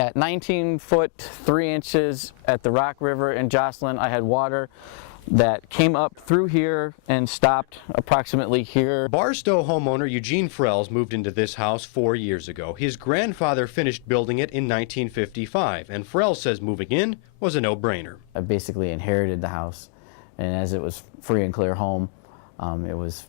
At 19 foot 3 inches at the Rock River in Jocelyn, I had water that came up through here and stopped approximately here. Barstow homeowner Eugene Frells moved into this house 4 years ago. His grandfather finished building it in 1955, and Frells says moving in was a no-brainer. I basically inherited the house, and as it was free and clear home, it was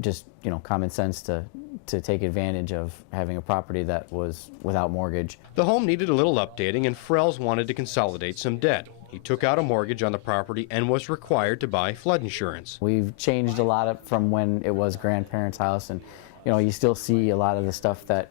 just, you know, common sense to take advantage of having a property that was without mortgage. The home needed a little updating, and Frells wanted to consolidate some debt. He took out a mortgage on the property and was required to buy flood insurance. We've changed a lot from when it was grandparents' house, and you know, you still see a lot of the stuff that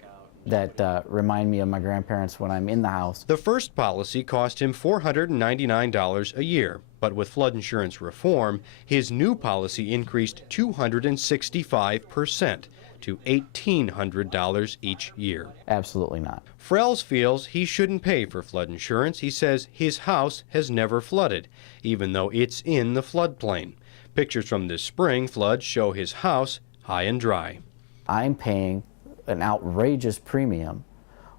remind me of my grandparents when I'm in the house. The first policy cost him $499 a year, but with flood insurance reform, his new policy increased 265% to $1,800 each year. Absolutely not. Frells feels he shouldn't pay for flood insurance. He says his house has never flooded, even though it's in the floodplain. Pictures from this spring flood show his house high and dry. I'm paying an outrageous premium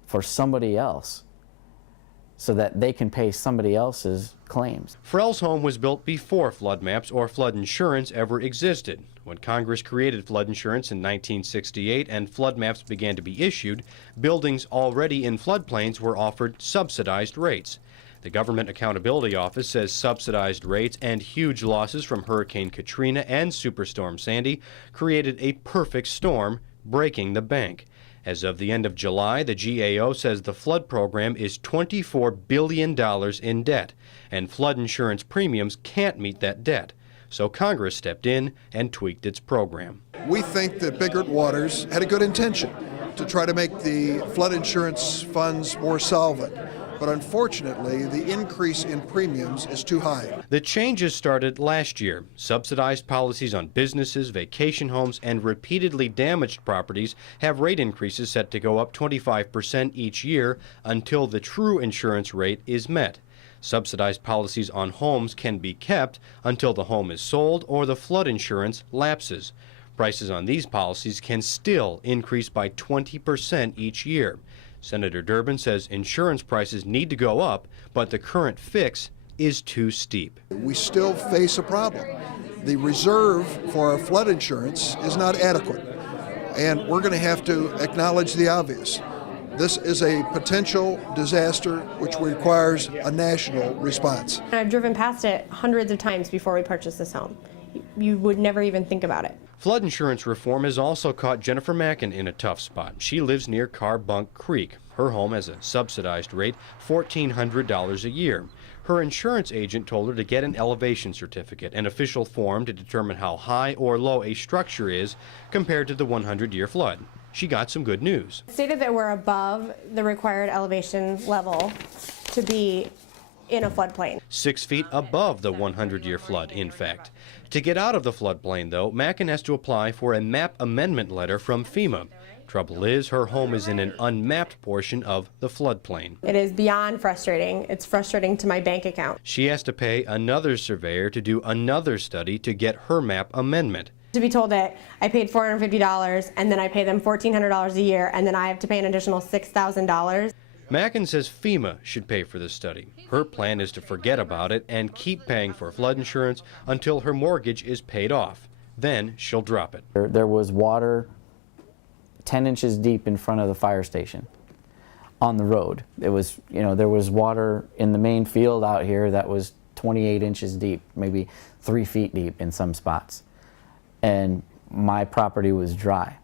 for somebody else so that they can pay somebody else's claims. Frells' home was built before flood maps or flood insurance ever existed. When Congress created flood insurance in 1968 and flood maps began to be issued, buildings already in floodplains were offered subsidized rates. The Government Accountability Office says subsidized rates and huge losses from Hurricane Katrina and Superstorm Sandy created a perfect storm, breaking the bank. As of the end of July, the GAO says the flood program is $24 billion in debt, and flood insurance premiums can't meet that debt. So Congress stepped in and tweaked its program. We think that Biggert Waters had a good intention to try to make the flood insurance funds more solvent. But unfortunately, the increase in premiums is too high. The changes started last year. Subsidized policies on businesses, vacation homes, and repeatedly damaged properties have rate increases set to go up 25% each year until the true insurance rate is met. Subsidized policies on homes can be kept until the home is sold or the flood insurance lapses. Prices on these policies can still increase by 20% each year. Senator Durbin says insurance prices need to go up, but the current fix is too steep. We still face a problem. The reserve for our flood insurance is not adequate, and we're going to have to acknowledge the obvious. This is a potential disaster which requires a national response. I've driven past it hundreds of times before we purchased this home. You would never even think about it. Flood insurance reform has also caught Jennifer Mackin in a tough spot. She lives near Carbunk Creek. Her home has a subsidized rate, $1,400 a year. Her insurance agent told her to get an elevation certificate, an official form to determine how high or low a structure is compared to the 100-year flood. She got some good news. It stated that we're above the required elevation level to be in a floodplain. 6 feet above the 100-year flood, in fact. To get out of the floodplain, though, Mackin has to apply for a map amendment letter from FEMA. Trouble is, her home is in an unmapped portion of the floodplain. It is beyond frustrating. It's frustrating to my bank account. She has to pay another surveyor to do another study to get her map amendment. To be told that I paid $450 and then I pay them $1,400 a year and then I have to pay an additional $6,000. Mackin says FEMA should pay for the study. Her plan is to forget about it and keep paying for flood insurance until her mortgage is paid off. Then she'll drop it. There was water 10 inches deep in front of the fire station on the road. It was, you know, there was water in the main field out here that was 28 inches deep, maybe 3 feet deep in some spots. And my property was dry.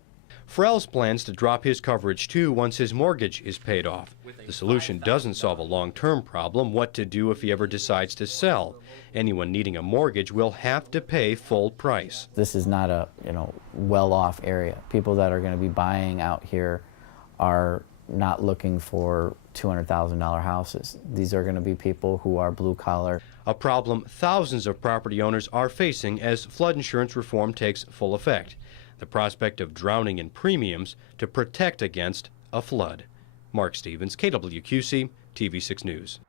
Frells plans to drop his coverage too once his mortgage is paid off. The solution doesn't solve a long-term problem, what to do if he ever decides to sell. Anyone needing a mortgage will have to pay full price. This is not a, you know, well-off area. People that are going to be buying out here are not looking for $200,000 houses. These are going to be people who are blue-collar. A problem thousands of property owners are facing as flood insurance reform takes full effect. The prospect of drowning in premiums to protect against a flood. Mark Stevens, KWQC, TV6 News.